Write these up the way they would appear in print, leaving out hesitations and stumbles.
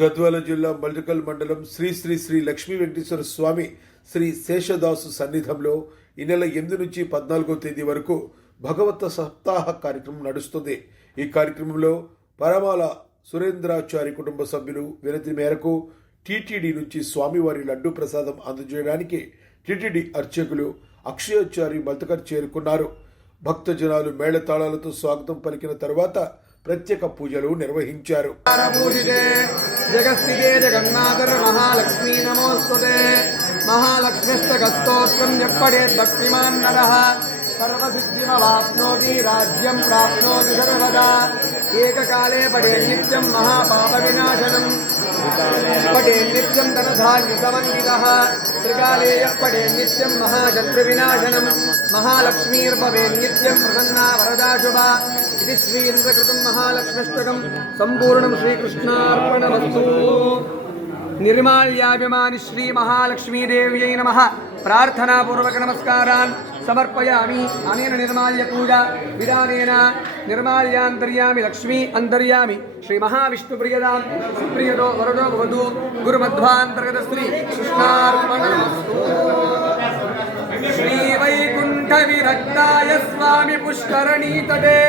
గద్వాల జిల్లా మల్లికల్ మండలం శ్రీ శ్రీ శ్రీ లక్ష్మీ వెంకటేశ్వర స్వామి శ్రీ శేషదాసు సన్నిధంలో ఈ నెల 8 నుంచి 14వ తేదీ వరకు భగవత సప్తాహ కార్యక్రమం నడుస్తుంది. ఈ కార్యక్రమంలో పరమాల సురేంద్రాచారి కుటుంబ సభ్యులు వినతి మేరకు టీటీడీ నుంచి స్వామివారి లడ్డూ ప్రసాదం అందజేయడానికి టీటీడీ అర్చకులు అక్షయాచారి మల్తకర్ చేరుకున్నారు. భక్తజనాలు మేళతాళాలతో స్వాగతం పలికిన తరువాత ప్రత్యేక పూజలు నిర్వహించారు. జగస్థితే జగన్నాథర్ మహాలక్ష్మీ నమోస్తుతే. మహాలక్ష్మిస్తోత్రం ఎప్పడే భక్తిమాన్ నరః సర్వసిద్ధిమవాప్నోతి రాజ్యం ప్రాప్నోతి సర్వదా. ఏకకాలే పడే నిత్యం మహాపాప వినాశనం పడే నిత్యం ధనధాన్య సమన్వితః. త్రికాలే పడే నిత్యం మహాశత్రు వినాశనం. మహాలక్ష్మీర్భవే నిత్యం ప్రసన్నా వరదా శుభా. ఇది శ్రీంద్రకృతం మహాలక్ష్మిష్టకం సంపూర్ణం శ్రీకృష్ణార్పణమస్తు. నిర్మాల్యాభిమాని శ్రీ మహాలక్ష్మీదేవ్యై నమః. ప్రార్థనాపూర్వక నమస్కారాన్ సమర్పయామి. అనేన నిర్మాల్య పూజ విధానేన నిర్మాల్యాంతర్యామి లక్ష్మీ అంతర్యామి శ్రీ మహావిష్ణుప్రియదాం సుప్రియదో వరదో భవతు. గురుమధ్వాంతర్గత శ్రీ కృష్ణార్పణమస్తు. శ్రీ వైకుంఠ విరక్తాయ స్వామి పుష్కరణీతటే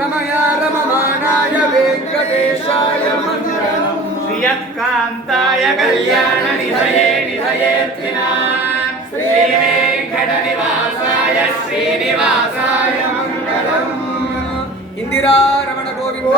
రమయా రమమానాయ వెంకటేశాయ మంగళం. శ్రీయకాంతాయ కళ్యాణ నిధయే నిధయేర్తినాం శ్రీ వెంకట నివాసాయ శ్రీనివాసాయ మంగళం. ఇందిరా రమణ గోవింద.